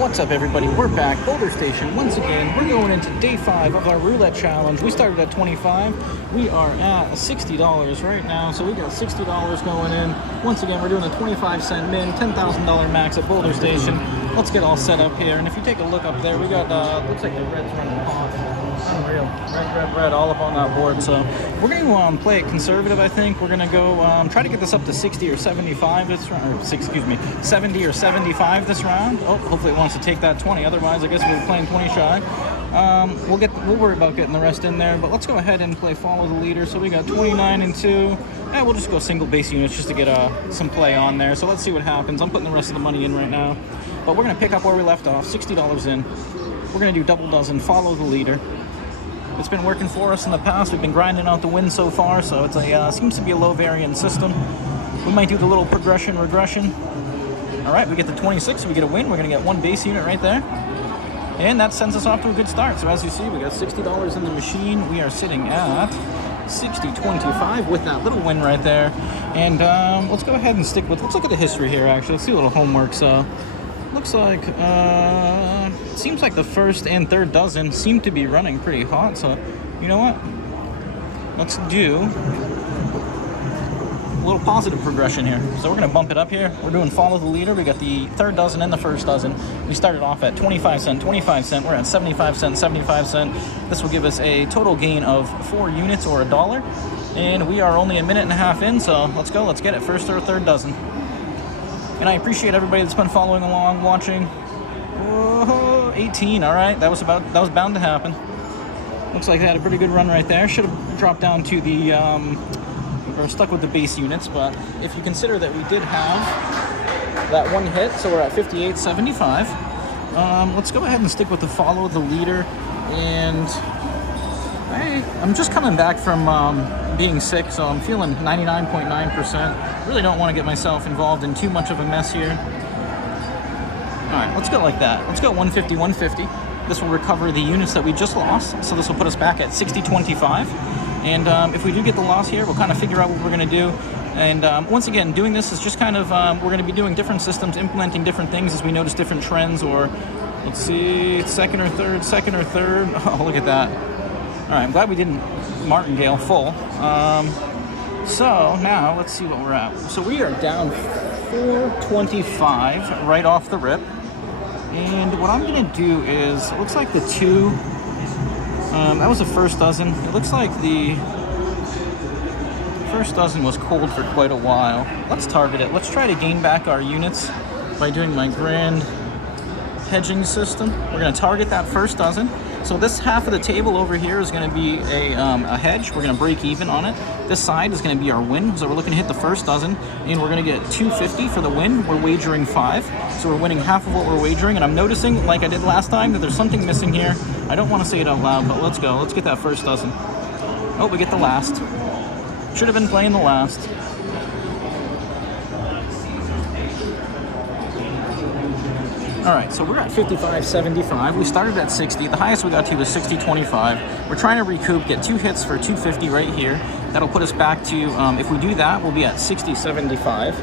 What's up, everybody? We're back, Boulder Station. Once again, we're going into day 5 of our roulette challenge. We started at 25. We are at $60 right now, so we got $60 going in. Once again, we're doing a 25-cent min, $10,000 max at Boulder Station. Let's get all set up here. And if you take a look up there, we got, looks like the red's running hot. Unreal. Red, all up on that board. So we're going to play it conservative, I think. We're going to go try to get this up to 60 or 75 this round, or 70 or 75 this round. Oh, hopefully it wants to take that 20. Otherwise, I guess we're playing 20 shy. We'll worry about getting the rest in there, but let's go ahead and play follow the leader. So we got 29 and 2. Yeah, we'll just go single base units just to get some play on there. So let's see what happens. I'm putting the rest of the money in right now, but we're going to pick up where we left off, $60 in. We're going to do double dozen, follow the leader. It's been working for us in the past. We've been grinding out the win so far, so it's a seems to be a low variance system. We might do the little progression regression. All right, we get the 26, so we get a win. We're going to get one base unit right there, and that sends us off to a good start. So as you see, we got $60 in the machine. We are sitting at 60.25 with that little win right there. And let's go ahead and stick with. Let's look at the history here. Actually, let's do a little homework. So looks like seems like the first and third dozen seem to be running pretty hot. So you know what? Let's do a little positive progression here. So we're going to bump it up here. We're doing follow the leader. We got the third dozen and the first dozen. We started off at 25 cent, 25 cent. We're at 75 cent, 75 cent. This will give us a total gain of 4 units or $1. And we are only a minute and a half in. So let's go. Let's get it. First or third dozen. And I appreciate everybody that's been following along, watching. Whoa, 18. All right, that was bound to happen. Looks like they had a pretty good run right there. Should have dropped down to the or stuck with the base units, but if you consider that we did have that one hit, so we're at 58.75. Let's go ahead and stick with the follow the leader. And I'm just coming back from being sick, so I'm feeling 99.9%. Really don't want to get myself involved in too much of a mess here. All right, let's go like that. Let's go 150, 150. This will recover the units that we just lost, so this will put us back at 60.25. And if we do get the loss here, we'll kind of figure out what we're going to do. And once again, doing this is just kind of, we're going to be doing different systems, implementing different things as we notice different trends, or let's see, second or third. Oh, look at that. All right, I'm glad we didn't martingale full. So now let's see what we're at. So we are down 425 right off the rip. And what I'm going to do is, it looks like the 2, that was the first dozen. It looks like the first dozen was cold for quite a while. Let's target it. Let's try to gain back our units by doing my grand hedging system. We're going to target that first dozen. So this half of the table over here is going to be a hedge. We're going to break even on it. This side is going to be our win. So we're looking to hit the first dozen, and we're going to get 250 for the win. We're wagering 5. So we're winning half of what we're wagering. And I'm noticing, like I did last time, that there's something missing here. I don't want to say it out loud, but let's go. Let's get that first dozen. Oh, we get the last. Should have been playing the last. All right, so we're at 55.75. We started at 60. The highest we got to was 60.25. We're trying to recoup, get 2 hits for 250 right here. That'll put us back to, if we do that, we'll be at 60.75.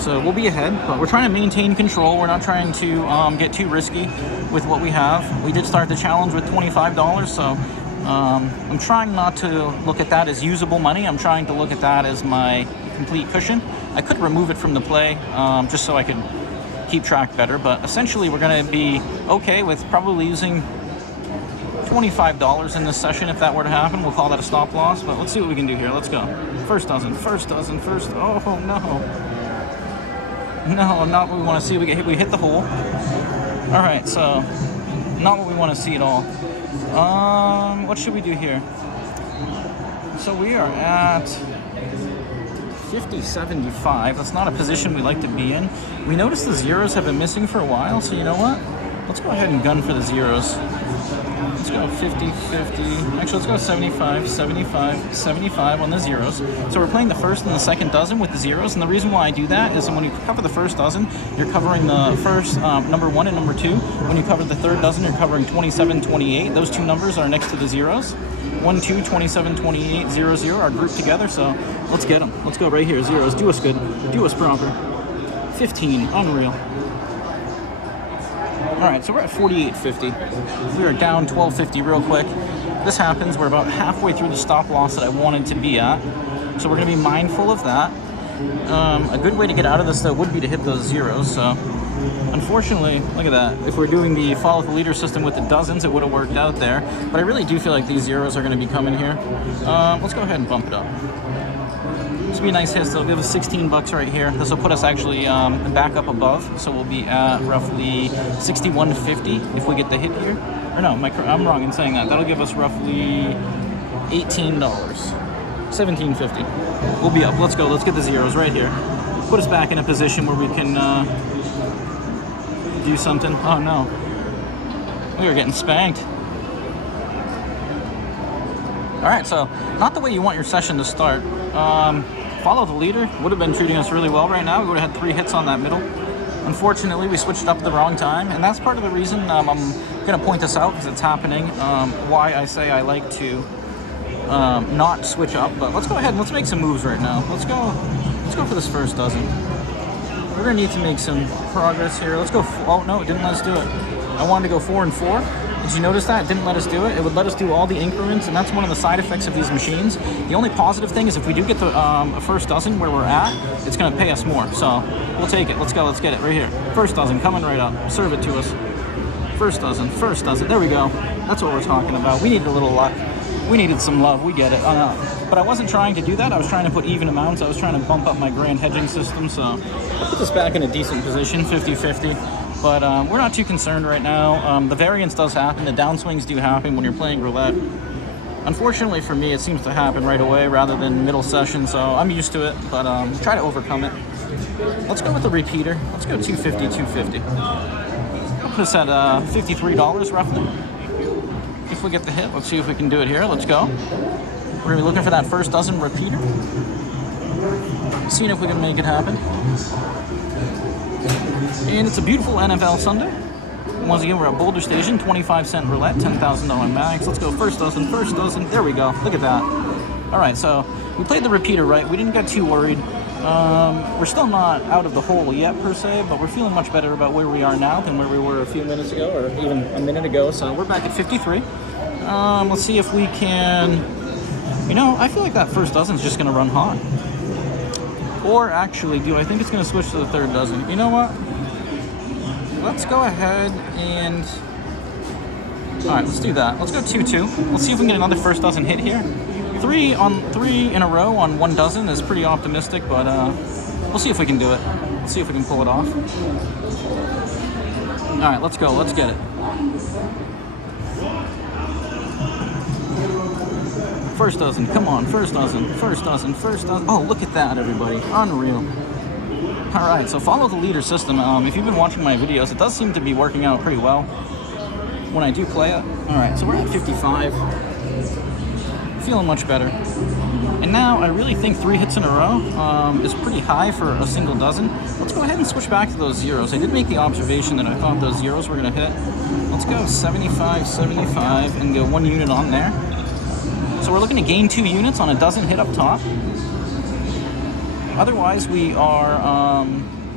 So we'll be ahead, but we're trying to maintain control. We're not trying to get too risky with what we have. We did start the challenge with $25, so I'm trying not to look at that as usable money. I'm trying to look at that as my complete cushion. I could remove it from the play just so I could keep track better, but essentially we're going to be okay with probably using $25 in this session. If that were to happen, we'll call that a stop loss, but let's see what we can do here. Let's go. First dozen. Oh no, not what we want to see. We hit the hole. All right, so not what we want to see at all. What should we do here? So we are at 50.75. That's not a position we like to be in. We noticed the zeros have been missing for a while, so you know what? Let's go ahead and gun for the zeros. Let's go 50, 50. Actually, let's go 75, 75, 75 on the zeros. So we're playing the first and the second dozen with the zeros, and the reason why I do that is when you cover the first dozen, you're covering the first number 1 and number 2. When you cover the third dozen, you're covering 27, 28. Those two numbers are next to the zeros. 1, 2, 27, 28, 0, 0 are grouped together, so let's get them. Let's go right here. Zeros. Do us good. Do us proper. 15. Unreal. All right, so we're at 48.50. We are down 12.50 real quick. This happens, we're about halfway through the stop loss that I wanted to be at. So we're gonna be mindful of that. A good way to get out of this though would be to hit those zeros. So unfortunately, look at that. If we're doing the follow the leader system with the dozens, it would have worked out there. But I really do feel like these zeros are gonna be coming here. Let's go ahead and bump it up. This will be a nice hit. It'll give us 16 bucks right here. This will put us actually back up above. So we'll be at roughly 61.50 if we get the hit here. Or no, I'm wrong in saying that. That'll give us roughly $18. 17.50. We'll be up. Let's go. Let's get the zeros right here. Put us back in a position where we can do something. Oh no. We are getting spanked. Alright, so not the way you want your session to start. Follow the leader would have been treating us really well right now. We would have had 3 hits on that middle. Unfortunately, we switched up at the wrong time, and that's part of the reason I'm going to point this out because it's happening. Why I say I like to not switch up. But let's go ahead and let's make some moves right now. Let's go for this first dozen. We're going to need to make some progress here. Let's go. Oh no, it didn't let us do it. I wanted to go 4 and 4. Did you notice that? It didn't let us do it. It would let us do all the increments, and that's one of the side effects of these machines. The only positive thing is if we do get the first dozen where we're at, it's going to pay us more. So we'll take it. Let's go. Let's get it right here. First dozen coming right up. Serve it to us. First dozen. First dozen. There we go. That's what we're talking about. We needed a little luck. We needed some love. We get it. But I wasn't trying to do that. I was trying to put even amounts. I was trying to bump up my grand hedging system. So I'll put this back in a decent position, 50-50. But we're not too concerned right now. The variance does happen. The downswings do happen when you're playing roulette. Unfortunately for me, it seems to happen right away rather than middle session, so I'm used to it, but try to overcome it. Let's go with the repeater. Let's go 250, 250. I'll put us at $53 roughly. If we get the hit, let's see if we can do it here. Let's go. We're gonna be looking for that first dozen repeater. Seeing if we can make it happen. And it's a beautiful NFL Sunday. Once again, we're at Boulder Station, 25-cent roulette, $10,000 max. Let's go first dozen, first dozen. There we go. Look at that. All right, so we played the repeater right. We didn't get too worried. We're still not out of the hole yet, per se, but we're feeling much better about where we are now than where we were a few minutes ago, or even a minute ago. So we're back at 53. Let's see if we can... You know, I feel like that first dozen is just going to run hot. Or actually, I think it's going to switch to the third dozen. You know what? Let's go ahead and... Alright, let's do that. Let's go 2-2. Let's see if we can get another first dozen hit here. 3 in a row on 1 dozen is pretty optimistic, but we'll see if we can do it. Let's see if we can pull it off. Alright, let's go. Let's get it. First dozen. Come on. First dozen. First dozen. First dozen. Oh, look at that, everybody. Unreal. Alright, so follow the leader system. If you've been watching my videos, it does seem to be working out pretty well when I do play it. Alright, so we're at 55. Feeling much better. And now I really think 3 hits in a row is pretty high for a single dozen. Let's go ahead and switch back to those zeros. I did make the observation that I thought those zeros were going to hit. Let's go 75, 75, and go 1 unit on there. So we're looking to gain 2 units on a dozen hit up top. Otherwise, we are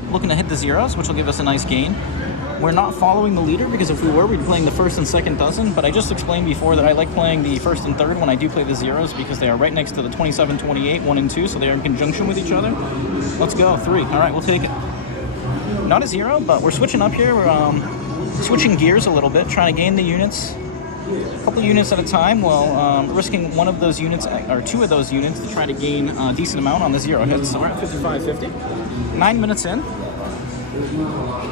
looking to hit the zeros, which will give us a nice gain. We're not following the leader, because if we were, we'd be playing the first and second dozen, but I just explained before that I like playing the first and third when I do play the zeros, because they are right next to the 27, 28, 1 and 2, so they are in conjunction with each other. Let's go, 3. All right, we'll take it. Not a zero, but we're switching up here. We're switching gears a little bit, trying to gain the units. A couple units at a time, while risking one of those units, or 2 of those units, to try to gain a decent amount on the zero hits. So we're at 55.50. 9 minutes in.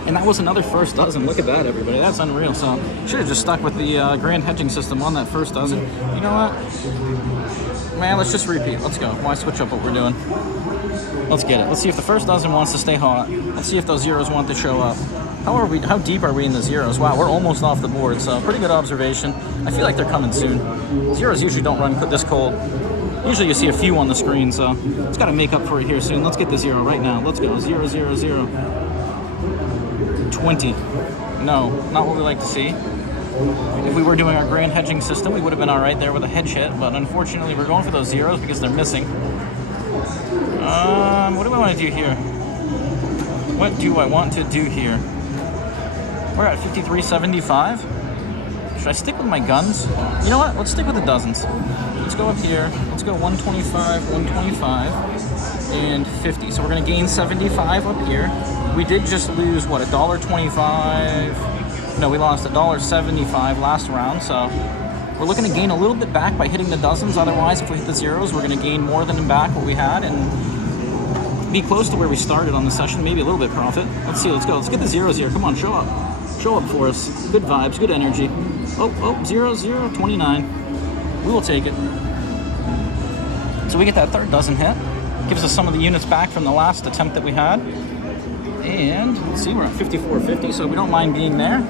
And that was another first dozen. Look at that, everybody. That's unreal. So should have just stuck with the grand hedging system on that first dozen. You know what? Man, let's just repeat. Let's go. Why switch up what we're doing? Let's get it. Let's see if the first dozen wants to stay hot. Let's see if those zeros want to show up. How deep are we in the zeros? Wow, we're almost off the board, so pretty good observation. I feel like they're coming soon. Zeros usually don't run this cold. Usually you see a few on the screen, so it's got to make up for it here soon. Let's get the zero right now. Let's go. 0, 0, 0. 20. No, not what we like to see. If we were doing our grand hedging system, we would have been all right there with a hedge hit, but unfortunately we're going for those zeros because they're missing. What do I want to do here? What do I want to do here? We're at 53.75. Should I stick with my guns? You know what? Let's stick with the dozens. Let's go up here. Let's go 125, 125, and 50. So we're going to gain 75 up here. We did just lose, what, $1.25? No, we lost $1.75 last round, so we're looking to gain a little bit back by hitting the dozens. Otherwise, if we hit the zeros, we're going to gain more than back what we had and be close to where we started on the session, maybe a little bit profit. Let's see, let's go. Let's get the zeros here. Come on, show up. Show up for us. Good vibes, good energy. Oh, 0, 0, 29. We will take it. So we get that third dozen hit. Gives us some of the units back from the last attempt that we had. And let's see, we're at 54.50, so we don't mind being there.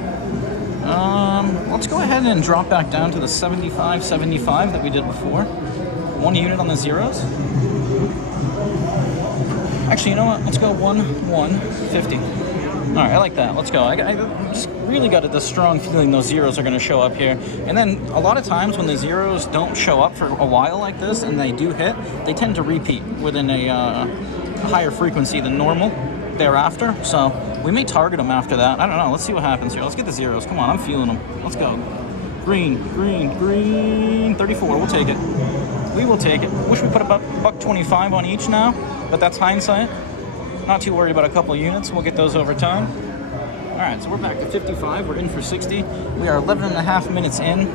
Let's go ahead and drop back down to the 75.75 that we did before. 1 unit on the zeros. Actually, you know what? Let's go 150. All right, I like that. Let's go. I just really got this strong feeling those zeros are going to show up here. And then a lot of times when the zeros don't show up for a while like this and they do hit, they tend to repeat within a higher frequency than normal thereafter. So we may target them after that. I don't know. Let's see what happens here. Let's get the zeros. Come on, I'm feeling them. Let's go. Green, green, green. 34. We'll take it. We will take it. Wish we put about $1.25 on each now, but that's hindsight. Not too worried about a couple units. We'll get those over time. All right, so we're back to 55. We're in for 60. We are 11 and a half minutes in.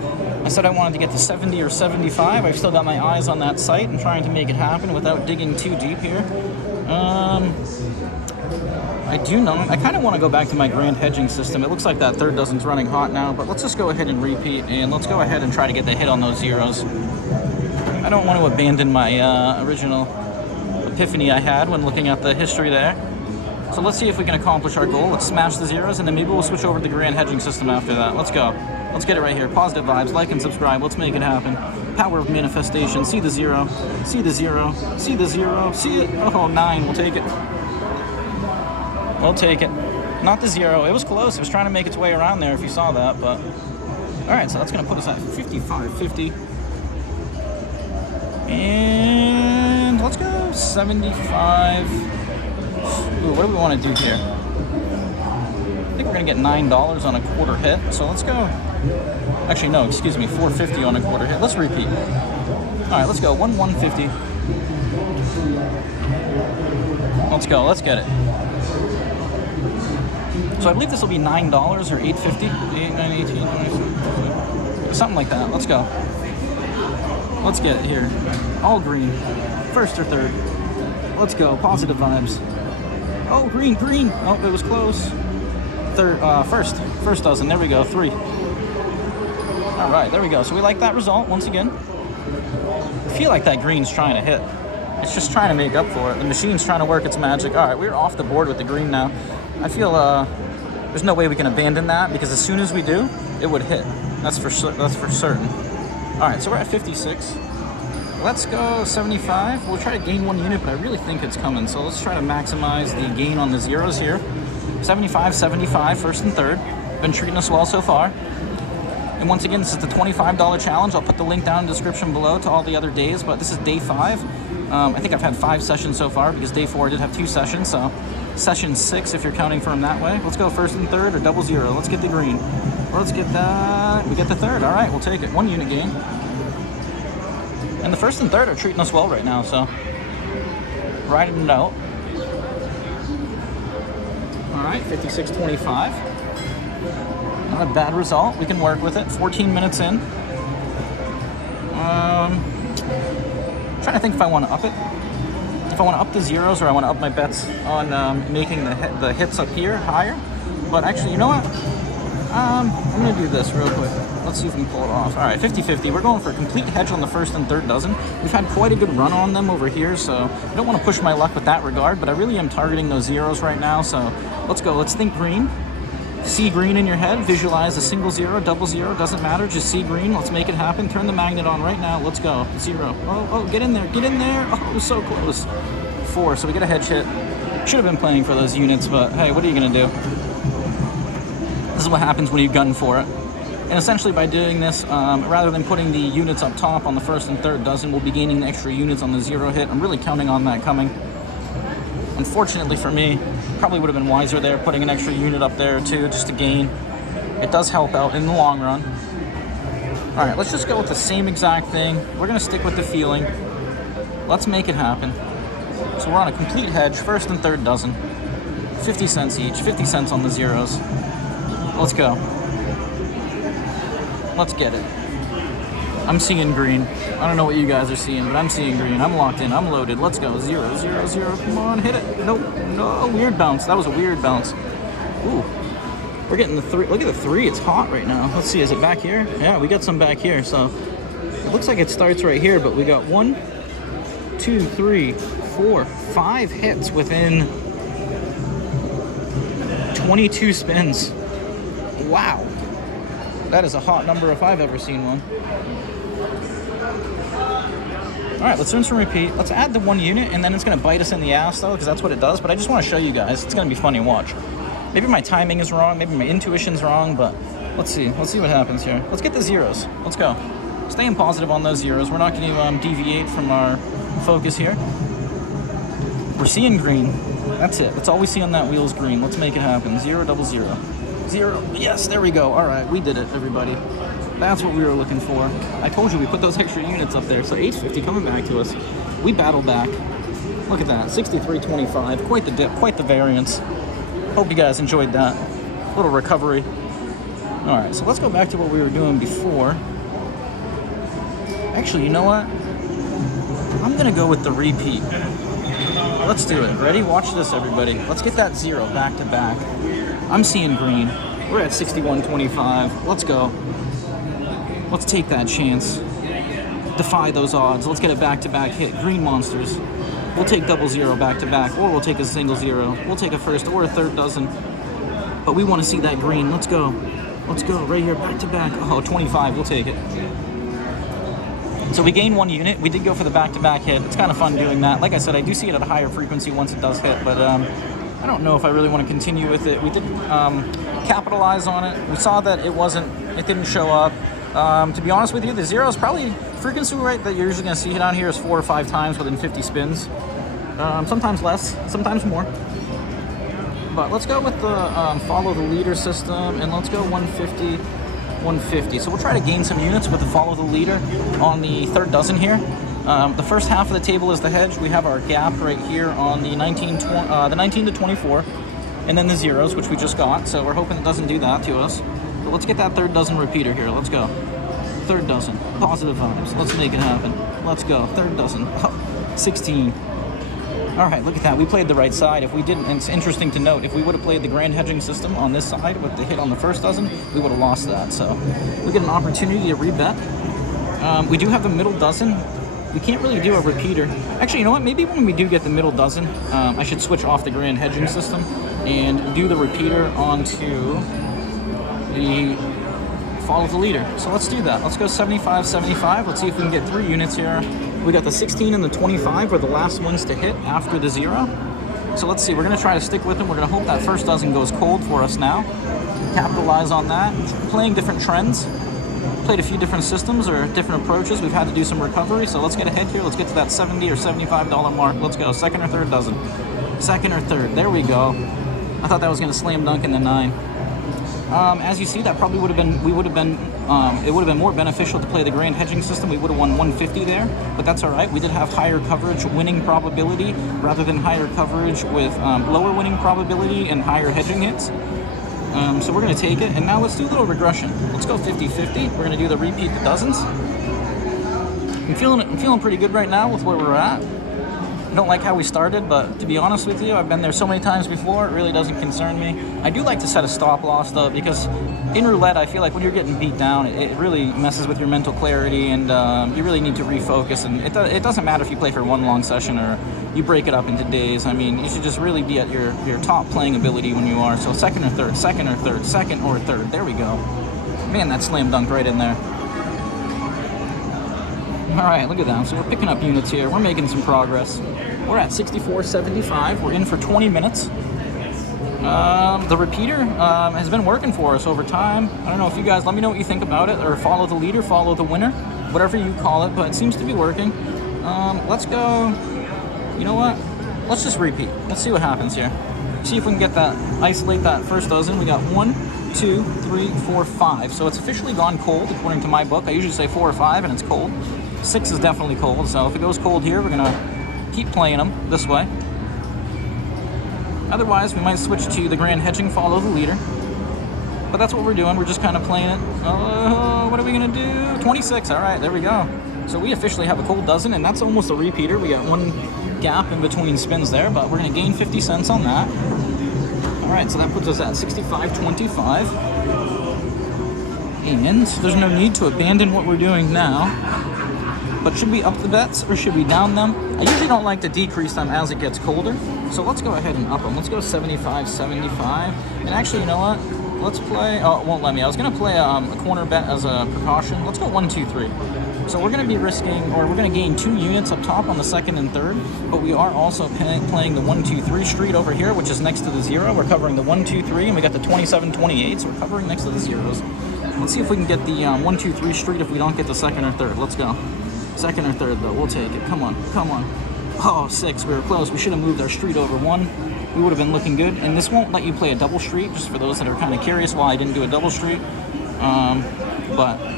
I said I wanted to get to 70 or 75. I've still got my eyes on that site and trying to make it happen without digging too deep here. I do know, I kind of want to go back to my grand hedging system. It looks like that third dozen's running hot now, but let's just go ahead and repeat, and let's go ahead and try to get the hit on those zeros. I don't want to abandon my original epiphany I had when looking at the history there. So let's see if we can accomplish our goal. Let's smash the zeros, and then maybe we'll switch over to the grand hedging system after that. Let's go. Let's get it right here. Positive vibes, like and subscribe. Let's make it happen. Power of manifestation. See the zero. See the zero. See the zero. See it. Oh, 9. We'll take it. We'll take it. Not the zero. It was close. It was trying to make its way around there if you saw that, but... Alright, so that's going to put us at 55.50. And let's go 75. Ooh, what do we want to do here? I think we're going to get $9 on a quarter hit, so let's go... Actually, no, excuse me, $4.50 on a quarter hit. Let's repeat. Alright, let's go. 150. Let's go. Let's get it. So I believe this will be $9 or $8.50. 8, 9, 18, 20, something like that. Let's go. Let's get it here. All green. First or third. Let's go. Positive vibes. Oh, green, green. Oh, it was close. First dozen. There we go. 3. All right, there we go. So we like that result once again. I feel like that green's trying to hit. It's just trying to make up for it. The machine's trying to work its magic. All right, we're off the board with the green now. I feel there's no way we can abandon that because as soon as we do, it would hit. That's for certain. All right, so we're at 56. Let's go 75. We'll try to gain 1 unit, but I really think it's coming. So let's try to maximize the gain on the zeros here. 75, 75, first and third. Been treating us well so far. And once again, this is the $25 challenge. I'll put the link down in the description below to all the other days, but this is day 5. I think I've had 5 sessions so far because day 4 I did have 2 sessions, so session 6 if you're counting from that way. Let's go first and third or double zero. Let's get the green. Or let's get that. We get the third. All right, we'll take it. 1 unit gain. And the first and third are treating us well right now, so riding it out. All right, 56.25. Not a bad result. We can work with it. 14 minutes in. Trying to think if I want to up it. If I want to up the zeros or I want to up my bets on making the hits up here higher. But actually, you know what? I'm going to do this real quick. Let's see if we can pull it off. All right, 50-50. We're going for a complete hedge on the first and third dozen. We've had quite a good run on them over here, so I don't want to push my luck with that regard, but I really am targeting those zeros right now, so let's go. Let's think green. See green in your head. Visualize a single zero, double zero, doesn't matter. Just see green. Let's make it happen. Turn the magnet on right now. Let's go. Zero. Oh, get in there. Get in there. Oh, so close. 4, so we get a hedge hit. Should have been playing for those units, but hey, what are you going to do? This is what happens when you gun for it. And essentially by doing this, rather than putting the units up top on the first and third dozen, we'll be gaining the extra units on the zero hit. I'm really counting on that coming. Unfortunately for me, Probably would have been wiser there, putting an extra unit up there too, just to gain. It does help out in the long run. All right, let's just go with the same exact thing. We're gonna stick with the feeling. Let's make it happen. So we're on a complete hedge, first and third dozen. 50 cents each, 50 cents on the zeros. Let's go. Let's get it. I'm seeing green. I don't know what you guys are seeing, but I'm seeing green. I'm locked in, I'm loaded. Let's go, 0, 0, 0, come on, hit it. Nope, no, weird bounce. That was a weird bounce. Ooh, we're getting the 3. Look at the 3, it's hot right now. Let's see, is it back here? Yeah, we got some back here, so it looks like it starts right here, but we got 1, 2, 3, 4, 5 hits within 22 spins. Wow. That is a hot number if I've ever seen one. All right, let's rinse and repeat. Let's add the 1 unit, and then it's gonna bite us in the ass though, because that's what it does, but I just wanna show you guys. It's gonna be funny to watch. Maybe my timing is wrong, maybe my intuition's wrong, but let's see what happens here. Let's get the zeros, let's go. Staying positive on those zeros. We're not gonna deviate from our focus here. We're seeing green, that's it. That's all we see on that wheel is green. Let's make it happen, 0, 0, 0. 0, yes, there we go. All right, we did it, everybody. That's what we were looking for. I told you we put those extra units up there. So 850 coming back to us. We battled back. Look at that, 63.25. Quite the dip, quite the variance. Hope you guys enjoyed that little recovery. All right, so let's go back to what we were doing before. Actually, you know what? I'm gonna go with the repeat. Let's do it. Ready? Watch this, everybody. Let's get that 0 back to back. I'm seeing green. We're at 61.25. Let's go. Let's take that chance. Defy those odds. Let's get a back-to-back hit. Green monsters. We'll take 0, back-to-back, or we'll take a single 0. We'll take a first or a third dozen. But we want to see that green. Let's go. Let's go. Right here, back-to-back. Oh, 25. We'll take it. So we gained 1 unit. We did go for the back-to-back hit. It's kind of fun doing that. Like I said, I do see it at a higher frequency once it does hit, but I don't know if I really want to continue with it. We did capitalize on it. We saw that it didn't show up. To be honest with you, the 0 is probably frequency rate that you're usually going to see down here is 4 or 5 times within 50 spins. Sometimes less, sometimes more. But let's go with the follow the leader system, and let's go 150, 150. So we'll try to gain some units with the follow the leader on the third dozen here. The first half of the table is the hedge. We have our gap right here on the 19 to 24, and then the zeros, which we just got. So we're hoping it doesn't do that to us. But let's get that third dozen repeater here. Let's go. Third dozen. Positive vibes. Let's make it happen. Let's go. Third dozen. 16. All right, look at that. We played the right side. If we didn't, and it's interesting to note, if we would have played the grand hedging system on this side with the hit on the first dozen, we would have lost that. So we get an opportunity to rebet. We do have the middle dozen. We can't really do a repeater. Actually, you know what? Maybe when we do get the middle dozen, I should switch off the grand hedging system and do the repeater onto the follow the leader. So let's do that. Let's go 75, 75. Let's see if we can get 3 units here. We got the 16 and the 25 were the last ones to hit after the 0. So let's see. We're going to try to stick with them. We're going to hope that first dozen goes cold for us now. Capitalize on that. Playing different trends. Played a few different systems or different approaches. We've had to do some recovery. So let's get ahead here. Let's get to that $70 or $75 mark. Let's go. Second or third dozen. Second or third. There we go. I thought that was going to slam dunk in the 9. As you see, that probably would have been, it would have been more beneficial to play the grand hedging system. We would have won 150 there, but that's all right. We did have higher coverage winning probability rather than higher coverage with lower winning probability and higher hedging hits. So we're going to take it, and now let's do a little regression. Let's go 50-50. We're going to do the repeat the dozens. I'm feeling pretty good right now with where we're at. I don't like how we started, but to be honest with you, I've been there so many times before, it really doesn't concern me. I do like to set a stop loss, though, because in roulette, I feel like when you're getting beat down, it really messes with your mental clarity, and you really need to refocus. And it doesn't matter if you play for one long session or you break it up into days. I mean, you should just really be at your top playing ability when you are. So second or third, second or third, second or third. There we go. Man, that slam dunk right in there. All right, look at that. So we're picking up units here. We're making some progress. We're at 64.75. We're in for 20 minutes. The repeater has been working for us over time. I don't know if you guys, let me know what you think about it, or follow the leader, follow the winner, whatever you call it, but it seems to be working. Let's go, you know what? Let's just repeat. Let's see what happens here. See if we can get that, isolate that first dozen. We got 1, 2, 3, 4, 5. So it's officially gone cold according to my book. I usually say 4 or 5 and it's cold. 6 is definitely cold. So if it goes cold here, we're gonna keep playing them this way. Otherwise, we might switch to the grand hedging, follow the leader. But that's what we're doing. We're just kind of playing it. What are we gonna do? 26. All right, there we go. So we officially have a cold dozen, and that's almost a repeater. We got one gap in between spins there, but we're gonna gain 50 cents on that. All right, so that puts us at 65.25. And there's no need to abandon what we're doing now. But should we up the bets or should we down them? I usually don't like to decrease them as it gets colder. So let's go ahead and up them. Let's go 75, 75. And actually, you know what? Let's play, oh, it won't let me. I was gonna play a corner bet as a precaution. Let's go 1, 2, 3. So we're gonna be risking, or we're gonna gain 2 units up top on the second and third, but we are also playing the 1, 2, 3 street over here, which is next to the 0. We're covering the 1, 2, 3, and we got the 27, 28, so we're covering next to the zeros. Let's see if we can get the 1, 2, 3 street if we don't get the second or third. Let's go. Second or third though, we'll take it. Come on, come on. Oh, 6, we were close. We should have moved our street over 1. We would have been looking good. And this won't let you play a double street, just for those that are kind of curious why I didn't do a double street.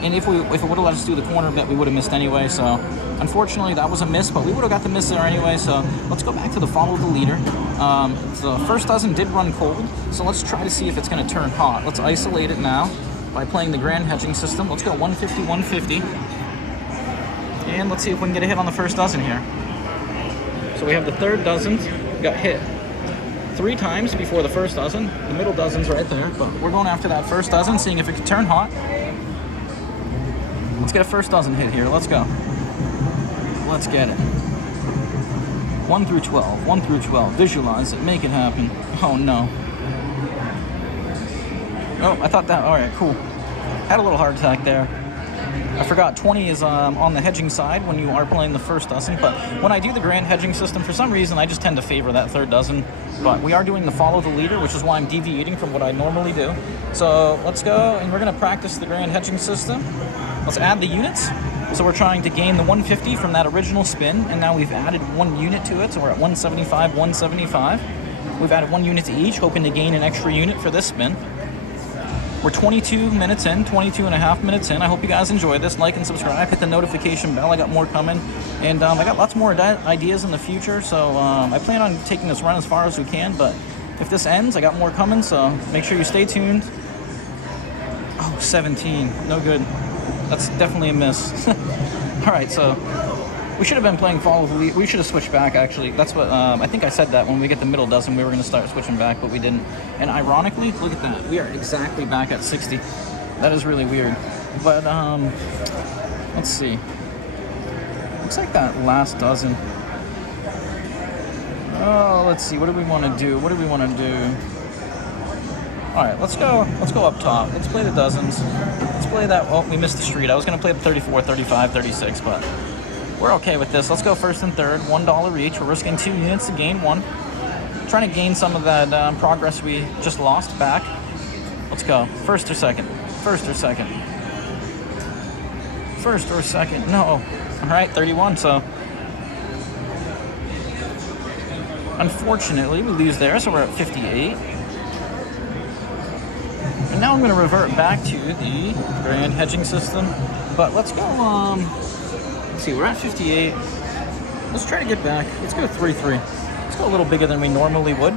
And if it would have let us do the corner bet, we would have missed anyway. So unfortunately, that was a miss, but we would have got the miss there anyway. So let's go back to the follow the leader. The first dozen did run cold, so let's try to see if it's going to turn hot. Let's isolate it now by playing the grand hedging system. Let's go 150, 150. And let's see if we can get a hit on the first dozen here. So we have the third dozen got hit 3 times before the first dozen. The middle dozen's right there, but we're going after that first dozen, seeing if it can turn hot. Let's get a first dozen hit here. Let's go. Let's get it. 1 through 12. 1 through 12. Visualize it. Make it happen. Oh no. Oh, I thought that. All right, cool. Had a little heart attack there. I forgot 20 is on the hedging side when you are playing the first dozen, but when I do the grand hedging system, for some reason I just tend to favor that third dozen. But we are doing the follow the leader, which is why I'm deviating from what I normally do. So let's go, and we're going to practice the grand hedging system. Let's add the units. So we're trying to gain the 150 from that original spin, and now we've added 1 unit to it, so we're at 175, 175. We've added 1 unit to each, hoping to gain an extra unit for this spin. We're 22 minutes in, 22 and a half minutes in. I hope you guys enjoy this. Like and subscribe, hit the notification bell. I got more coming. And I got lots more ideas in the future, so I plan on taking this run as far as we can, but if this ends, I got more coming, so make sure you stay tuned. Oh, 17, no good. That's definitely a miss. All right, so we should have been playing follow the lead. We should have switched back, actually. That's what, I think I said that when we get the middle dozen, we were gonna start switching back, but we didn't. And ironically, look at that. We are exactly back at 60. That is really weird. But, let's see. Looks like that last dozen. Oh, let's see, what do we wanna do? What do we wanna do? All right, let's go up top. Let's play the dozens. Let's play that, oh, we missed the street. I was gonna play the 34, 35, 36, but we're okay with this. Let's go first and third, $1 each. We're risking 2 units to gain 1. Trying to gain some of that progress we just lost back. Let's go. First or second? First or second? First or second? No. All right, 31, so. Unfortunately, we lose there, so we're at 58. And now I'm gonna revert back to the grand hedging system. But let's go, let's see, we're at 58. Let's try to get back. Let's go 3-3. Let's go a little bigger than we normally would.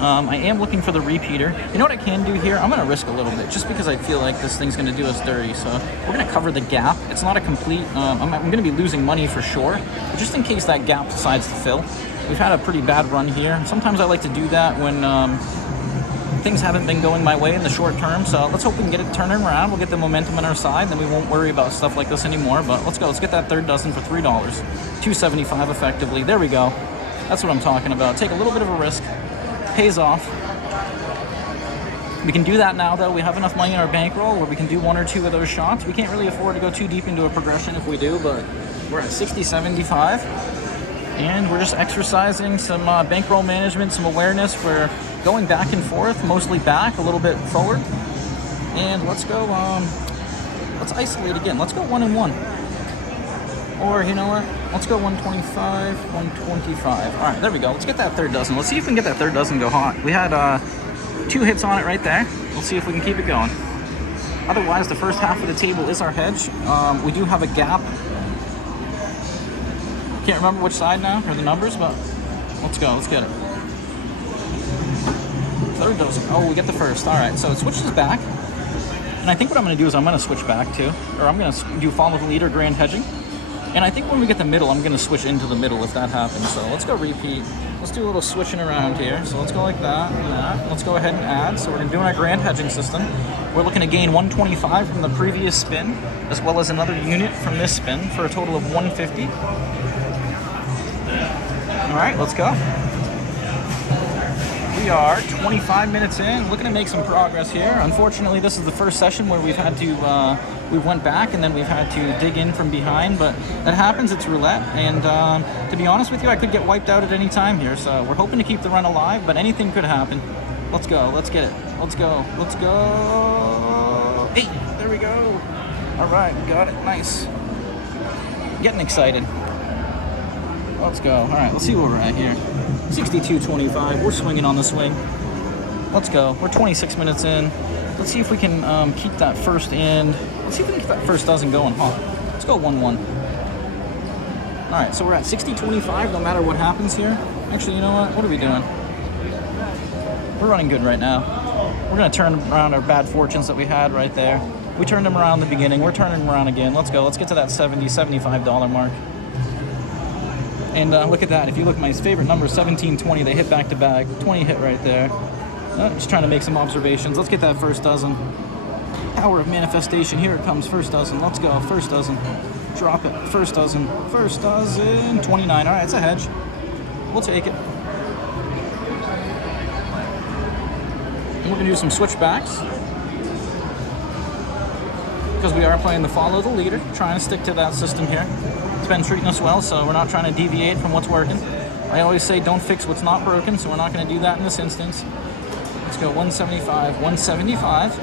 I am looking for the repeater. You know what I can do here? I'm going to risk a little bit just because I feel like this thing's going to do us dirty. So we're going to cover the gap. It's not a complete, I'm going to be losing money for sure. But just in case that gap decides to fill. We've had a pretty bad run here. Sometimes I like to do that when things haven't been going my way in the short term. So let's hope we can get it turning around. We'll get the momentum on our side. Then we won't worry about stuff like this anymore. But let's go. Let's get that third dozen for $3. $2.75 effectively. There we go. That's what I'm talking about. Take a little bit of a risk. Pays off. We can do that now, though. We have enough money in our bankroll where we can do 1 or 2 of those shots. We can't really afford to go too deep into a progression if we do, but we're at 60.75. And we're just exercising some bankroll management, some awareness. We're going back and forth, mostly back, a little bit forward. And let's go, let's isolate again. Let's go 1 and 1. Or, you know what? Let's go 125, 125. All right, there we go. Let's get that third dozen. Let's see if we can get that third dozen go hot. We had 2 hits on it right there. Let's see if we can keep it going. Otherwise, the first half of the table is our hedge. We do have a gap. Can't remember which side now, or the numbers, but let's go. Let's get it. Third dozen. Oh, we get the first. All right, so it switches back. And I think what I'm going to do is I'm going to switch back too. Or I'm going to do follow the leader grand hedging. And I think when we get the middle, I'm going to switch into the middle if that happens. So let's go repeat. Let's do a little switching around here. So let's go like that and that. Let's go ahead and add. So we're doing our grand hedging system. We're looking to gain 125 from the previous spin, as well as another unit from this spin for a total of 150. All right, let's go. We are 25 minutes in, looking to make some progress here. Unfortunately, this is the first session where we've had to, we went back and then we've had to dig in from behind, but that happens, it's roulette. And to be honest with you, I could get wiped out at any time here. So we're hoping to keep the run alive, but anything could happen. Let's go, let's get it. Let's go, let's go. Hey, there we go. All right, got it, nice. Getting excited. Let's go. All right, let's see where we're at here. 62.25. We're swinging on the swing. Let's go. We're 26 minutes in. Let's see if we can keep that first end. Let's see if we can keep that first dozen going hot. Let's go 1-1. All right, so we're at 60.25 no matter what happens here. Actually, you know what? What are we doing? We're running good right now. We're going to turn around our bad fortunes that we had right there. We turned them around in the beginning. We're turning them around again. Let's go. Let's get to that $70, $75 mark. And look at that. If you look at my favorite number, 1720, they hit back to back. 20 hit right there. Just trying to make some observations. Let's get that first dozen. Power of manifestation. Here it comes. First dozen. Let's go. First dozen. Drop it. First dozen. First dozen. 29. All right, it's a hedge. We'll take it. And we're going to do some switchbacks, because we are playing the follow the leader, trying to stick to that system here. It's been treating us well, so we're not trying to deviate from what's working. I always say don't fix what's not broken, so we're not going to do that in this instance. Let's go 175, 175.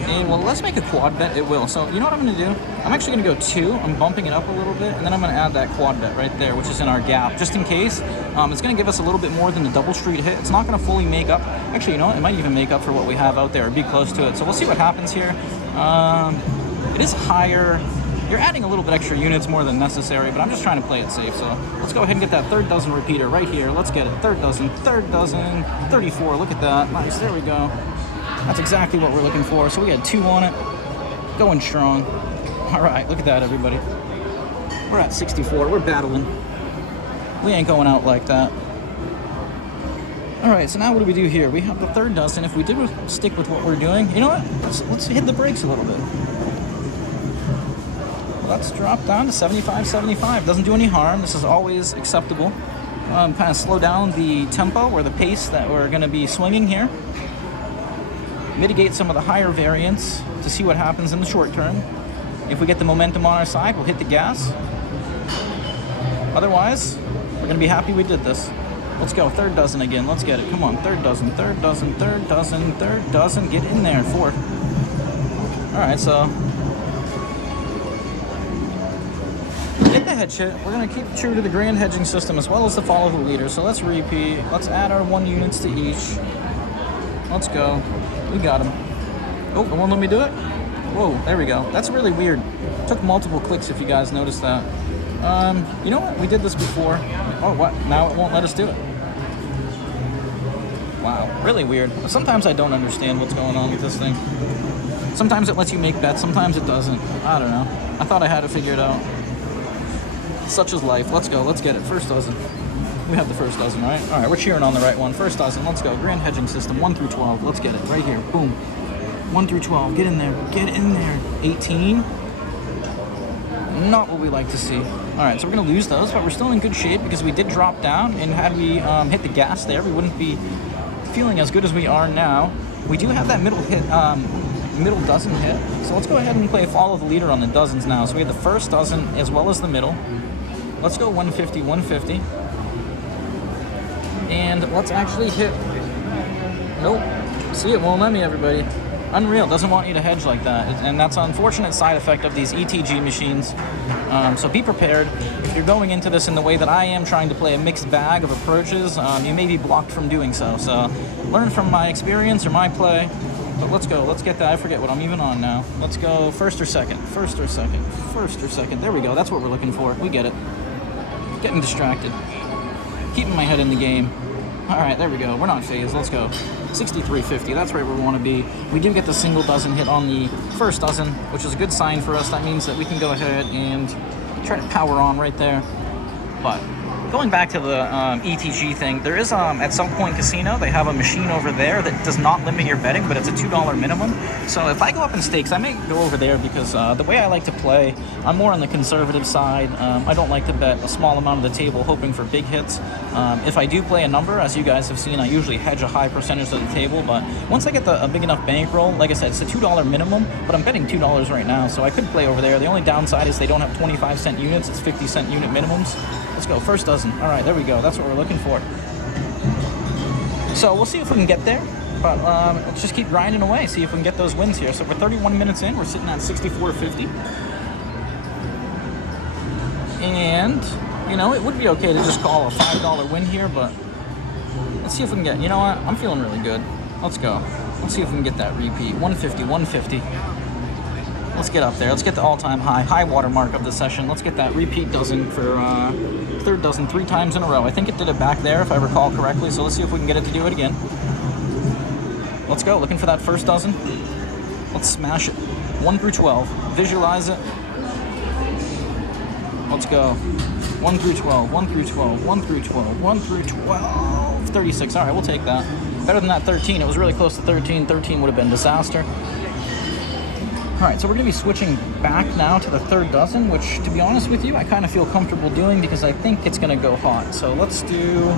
And well, let's make a quad bet. It will. So you know what I'm going to do? I'm actually going to go 2. I'm bumping it up a little bit, and then I'm going to add that quad bet right there, which is in our gap, just in case. It's going to give us a little bit more than the double street hit. It's not going to fully make up. Actually, you know what? It might even make up for what we have out there, or be close to it. So we'll see what happens here. It is higher. You're adding a little bit extra units more than necessary, but I'm just trying to play it safe. So let's go ahead and get that third dozen repeater right here. Let's get it. Third dozen, 34. Look at that. Nice. There we go. That's exactly what we're looking for. So we had 2 on it. Going strong. All right. Look at that, everybody. We're at 64. We're battling. We ain't going out like that. All right. So now what do we do here? We have the third dozen. If we did stick with what we're doing, you know what? Let's hit the brakes a little bit. Let's drop down to 75. Doesn't do any harm. This is always acceptable. Kind of slow down the tempo or the pace that we're going to be swinging here. Mitigate some of the higher variance to see what happens in the short term. If we get the momentum on our side, we'll hit the gas. Otherwise, we're going to be happy we did this. Let's go. Third dozen again. Let's get it. Come on. Third dozen. Get in there. 4. All right, so get the hedge hit. We're going to keep true to the grand hedging system as well as the follow the leader. So let's repeat. Let's add our 1 units to each. Let's go. We got him. Oh, it won't let me do it? Whoa, there we go. That's really weird. Took multiple clicks if you guys noticed that. You know what? We did this before. Oh, what? Now it won't let us do it. Wow, really weird. Sometimes I don't understand what's going on with this thing. Sometimes it lets you make bets, sometimes it doesn't. I don't know. I thought I had it figured out. Such is life. Let's go. Let's get it. First dozen. We have the first dozen, right? All right, we're cheering on the right one. First dozen. Let's go. Grand hedging system, 1 through 12. Let's get it right here. Boom. 1 through 12. Get in there. Get in there. 18. Not what we like to see. All right, so we're going to lose those, but we're still in good shape because we did drop down, and had we hit the gas there, we wouldn't be feeling as good as we are now. We do have that middle hit, middle dozen hit. So let's go ahead and play follow the leader on the dozens now. So we have the first dozen as well as the middle. Let's go 150, 150. And let's actually hit, nope. See, it won't let me, everybody. Unreal, doesn't want you to hedge like that, and that's an unfortunate side effect of these ETG machines. So be prepared. If you're going into this in the way that I am, trying to play a mixed bag of approaches, you may be blocked from doing so. So learn from my experience or my play. But let's go, let's get that. I forget what I'm even on now. Let's go first or second, first or second, first or second. There we go, that's what we're looking for. We get it. Getting distracted. Keeping my head in the game. All right, there we go. We're not phased. Let's go. 63.50. That's where we want to be. We do get the single dozen hit on the first dozen, which is a good sign for us. That means that we can go ahead and try to power on right there. But going back to the ETG thing, there is at South Point Casino, they have a machine over there that does not limit your betting, but it's a $2 minimum. So if I go up in stakes, I may go over there because the way I like to play, I'm more on the conservative side. I don't like to bet a small amount of the table hoping for big hits. If I do play a number, as you guys have seen, I usually hedge a high percentage of the table, but once I get a big enough bankroll, like I said, it's a $2 minimum, but I'm betting $2 right now, so I could play over there. The only downside is they don't have 25-cent units, it's 50-cent unit minimums. Let's go, first dozen. All right, there we go. That's what we're looking for. So we'll see if we can get there, but let's just keep grinding away, see if we can get those wins here. So we're 31 minutes in, we're sitting at 64.50. And, you know, it would be okay to just call a $5 win here, but let's see if we can get, you know what, I'm feeling really good. Let's go. Let's see if we can get that repeat. 150, 150. Let's get up there. Let's get the all-time high water mark of the session. Let's get that repeat dozen for third dozen 3 times in a row. I think it did it back there, if I recall correctly. So let's see if we can get it to do it again. Let's go. Looking for that first dozen. Let's smash it. 1 through 12. Visualize it. Let's go. 1 through 12. 1 through 12. 1 through 12. 1 through 12. 36. All right, we'll take that. Better than that 13. It was really close to 13. 13 would have been disaster. All right, so we're going to be switching back now to the third dozen, which, to be honest with you, I kind of feel comfortable doing because I think it's going to go hot. So let's do...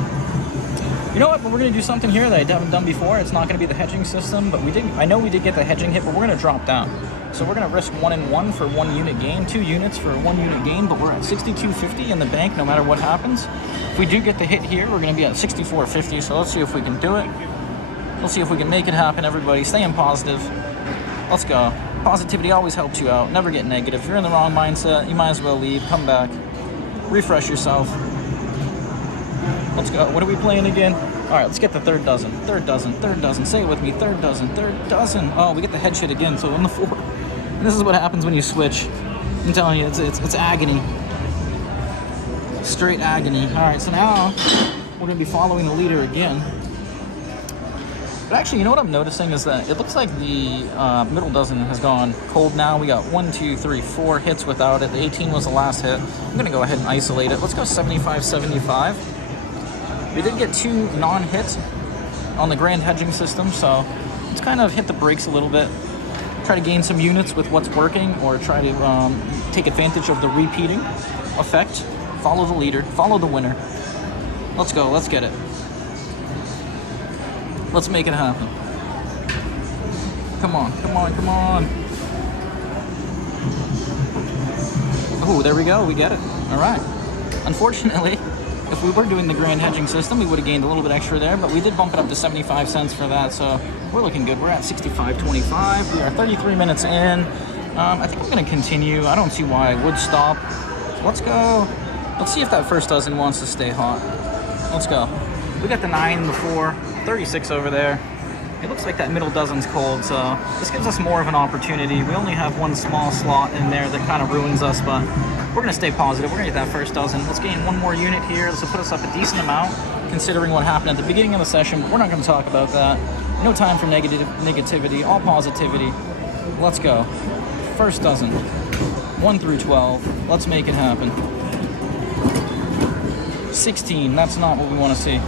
You know what? We're going to do something here that I haven't done before. It's not going to be the hedging system, but I know we did get the hedging hit, but we're going to drop down. So we're going to risk 1 and 1 for 1 unit gain, 2 units for 1 unit gain, but we're at 62.50 in the bank no matter what happens. If we do get the hit here, we're going to be at 64.50, so let's see if we can do it. Let's see if we can make it happen, everybody. Staying positive. Let's go. Positivity always helps you out. Never get negative. If you're in the wrong mindset, you might as well leave. Come back. Refresh yourself. Let's go. What are we playing again? All right, let's get the third dozen. Third dozen. Third dozen. Say it with me. Third dozen. Third dozen. Oh, we get the head shit again. So on the 4. And this is what happens when you switch. I'm telling you, it's agony. Straight agony. All right, so now we're going to be following the leader again. But actually, you know what I'm noticing is that it looks like the middle dozen has gone cold now. We got 1, 2, 3, 4 hits without it. The 18 was the last hit. I'm going to go ahead and isolate it. Let's go 75, 75. We did get 2 non-hits on the grand hedging system, so let's kind of hit the brakes a little bit. Try to gain some units with what's working, or try to take advantage of the repeating effect. Follow the leader. Follow the winner. Let's go. Let's get it. Let's make it happen. Come on, come on, come on. Oh, there we go. We get it. All right. Unfortunately, if we were doing the grand hedging system, we would have gained a little bit extra there, but we did bump it up to 75 cents for that, so we're looking good. We're at 65.25. We are 33 minutes in. I think I'm going to continue. I don't see why I would stop. Let's go. Let's see if that first dozen wants to stay hot. Let's go. We got the 9, the 4, 36 over there. It looks like that middle dozen's cold, so this gives us more of an opportunity. We only have 1 small slot in there that kind of ruins us, but we're going to stay positive. We're going to get that first dozen. Let's gain 1 more unit here. This will put us up a decent amount, considering what happened at the beginning of the session, but we're not going to talk about that. No time for negativity, all positivity. Let's go. First dozen. 1 through 12. Let's make it happen. 16. That's not what we want to see.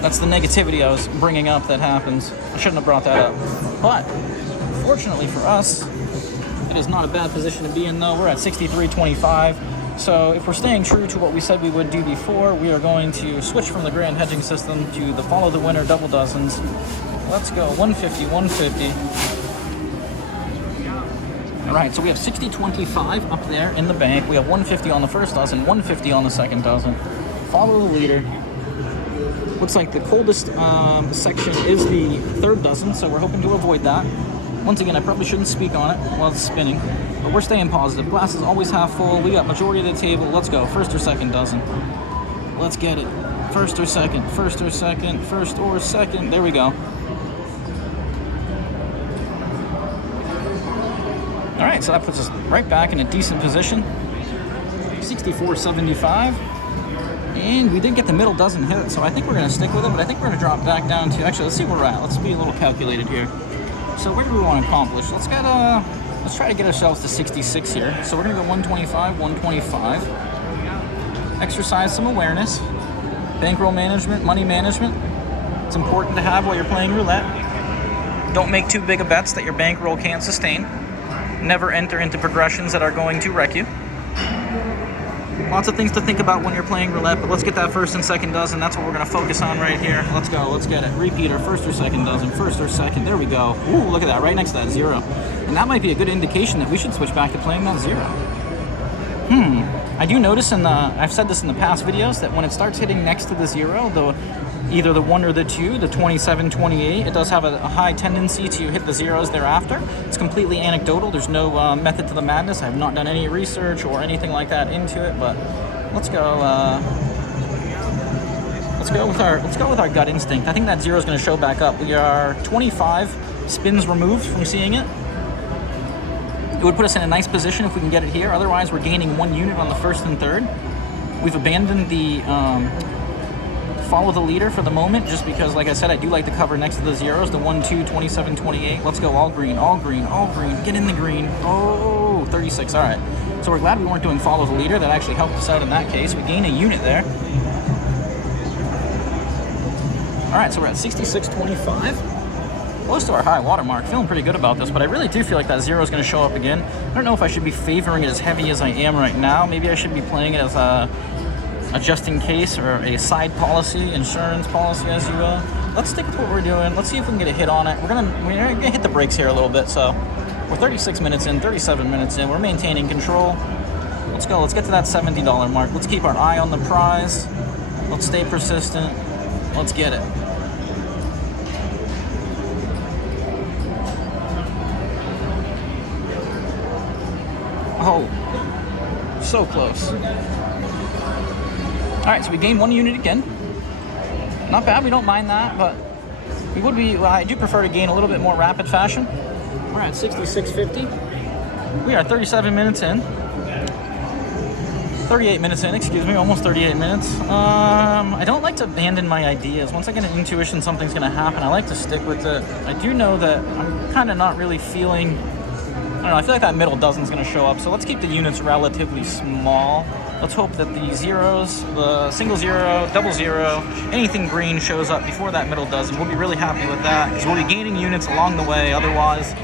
That's the negativity I was bringing up that happens. I shouldn't have brought that up. But, fortunately for us, it is not a bad position to be in, though. We're at 63.25. So if we're staying true to what we said we would do before, we are going to switch from the grand hedging system to the follow the winner double dozens. Let's go. 150, 150. All right, so we have 60.25 up there in the bank. We have 150 on the first dozen, 150 on the second dozen. Follow the leader. Looks like the coldest section is the third dozen, so we're hoping to avoid that. Once again, I probably shouldn't speak on it while it's spinning, but we're staying positive. Glass is always half full. We got majority of the table. Let's go. First or second dozen. Let's get it. First or second, first or second, first or second. There we go. All right, so that puts us right back in a decent position. 64.75. And we did get the middle dozen hit, so I think we're going to stick with it, but I think we're going to drop back down to, actually, let's see where we're at. Let's be a little calculated here. So where do we want to accomplish? Let's try to get ourselves to 66 here. So we're going to go 125, 125. Exercise some awareness. Bankroll management, money management. It's important to have while you're playing roulette. Don't make too big of bets that your bankroll can't sustain. Never enter into progressions that are going to wreck you. Lots of things to think about when you're playing roulette, but let's get that first and second dozen. That's what we're going to focus on right here. Let's go. Let's get it. Repeater, first or second dozen, first or second. There we go. Ooh, look at that, right next to that zero. And that might be a good indication that we should switch back to playing that zero. I do notice I've said this in the past videos, that when it starts hitting next to the zero, either the 1 or the 2, the 27, 28, it does have a high tendency to hit the zeros thereafter. It's completely anecdotal. There's no method to the madness. I have not done any research or anything like that into it, but let's go. Let's go with our gut instinct. I think that zero is going to show back up. We are 25 spins removed from seeing it. It would put us in a nice position if we can get it here. Otherwise, we're gaining 1 unit on the first and third. We've abandoned the follow the leader for the moment, just because, like I said, I do like to cover next to the zeros, the 1, 2, 27, 28. Let's go all green, all green, all green. Get in the green. Oh, 36. All right. So we're glad we weren't doing follow the leader. That actually helped us out in that case. We gain a unit there. All right, so we're at 66.25. Close to our high water mark. Feeling pretty good about this, but I really do feel like that zero is going to show up again. I don't know if I should be favoring it as heavy as I am right now. Maybe I should be playing it as a just in case, or a side policy, insurance policy, as you will. Let's stick with what we're doing. Let's see if we can get a hit on it. We're gonna hit the brakes here a little bit. So we're 36 minutes in, 37 minutes in. We're maintaining control. Let's go. Let's get to that $70 mark. Let's keep our eye on the prize. Let's stay persistent. Let's get it. Oh, so close. All right, so we gained 1 unit again. Not bad, we don't mind that, but we would be, well, I do prefer to gain a little bit more rapid fashion. We're at 66.50. We are 37 minutes in. 38 minutes in, excuse me, almost 38 minutes. I don't like to abandon my ideas. Once I get an intuition something's gonna happen, I like to stick with it. I do know that I'm kind of not really feeling, I don't know, I feel like that middle dozen's gonna show up, so let's keep the units relatively small. Let's hope that the zeros, the single zero, double zero, anything green shows up before that middle dozen. We'll be really happy with that, because we'll be gaining units along the way. Otherwise,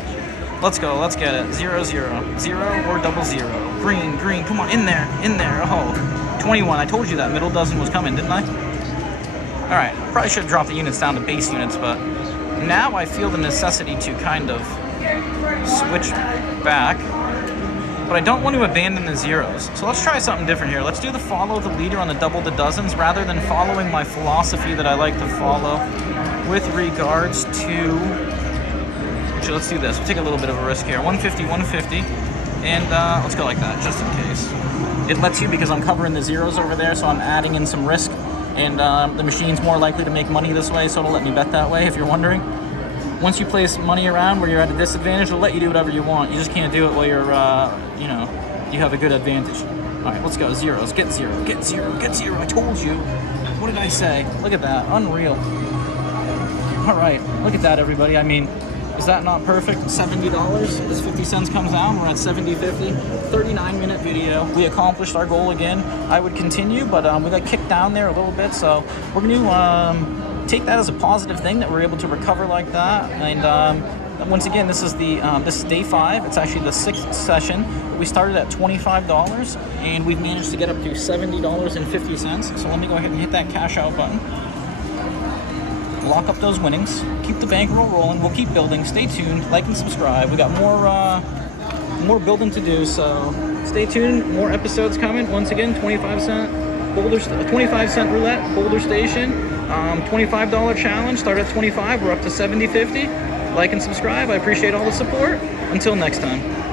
let's go, let's get it. 0, 0, 0 or double zero. Green, green, come on, in there, in there. Oh, 21. I told you that middle dozen was coming, didn't I? All right, probably should have dropped the units down to base units, but now I feel the necessity to kind of switch back. But I don't want to abandon the zeros. So let's try something different here. Let's do the follow the leader on the double the dozens rather than following my philosophy that I like to follow with regards to, actually, let's do this. We'll take a little bit of a risk here. 150, 150, and let's go like that, just in case. It lets you, because I'm covering the zeros over there, so I'm adding in some risk, and the machine's more likely to make money this way, so it'll let me bet that way, if you're wondering. Once you place money around where you're at a disadvantage, it'll let you do whatever you want. You just can't do it while you're, you have a good advantage. All right, let's go. Zeros. Get zero. Get zero. Get zero. I told you. What did I say? Look at that. Unreal. All right. Look at that, everybody. I mean, is that not perfect? $70 as 50 cents comes down. We're at 70.50. 39-minute video. We accomplished our goal again. I would continue, but we got kicked down there a little bit, so we're going to take that as a positive thing that we're able to recover like that. And once again, this is day 5. It's actually the 6th session. We started at $25 and we've managed to get up to $70.50. So let me go ahead and hit that cash out button. Lock up those winnings. Keep the bankroll rolling. We'll keep building. Stay tuned. Like and subscribe. We got more building to do. So stay tuned. More episodes coming. Once again, 25-cent roulette, Boulder Station. $25 challenge. Start at 25. We're up to 70.50. like and subscribe. I appreciate all the support. Until next time.